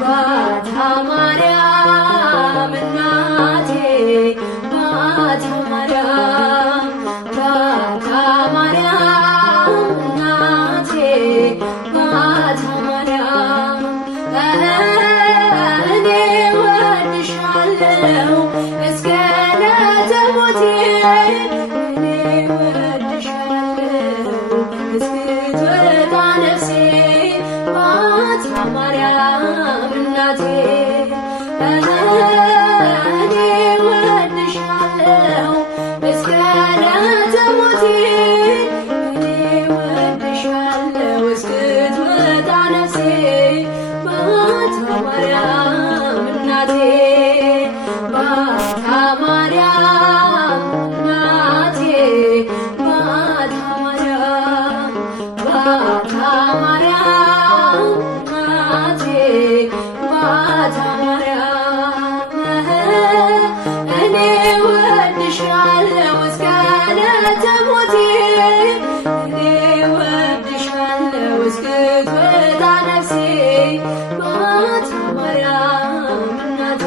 ባታ ማርያም እናቴ ባታ ማርያም ባታ ማርያም እናቴ ባታ ማርያም እኔ ወድሻለሁ እስከ ዕለተ ሞቴ እኔ ወድሻለሁ እስክትወጣ ነፍሴ ባታ ማርያም እናቴ እኔ ወድሻለሁ እስከ ዕለተ ሞቴ እኔ ወድሻለሁ እስክትወጣ ነፍሴ ባታ ማርያም እናቴ ባታ ማርያም እናቴ ባታ ማርያም ባታ ማርያም እናቴ ባታ ማርያም እኔ ወድሻለሁ እስከ ዕለተ ሞቴ እኔ ወድሻለሁ እስክትወጣ ነፍሴ ባታ ማርያም እናቴ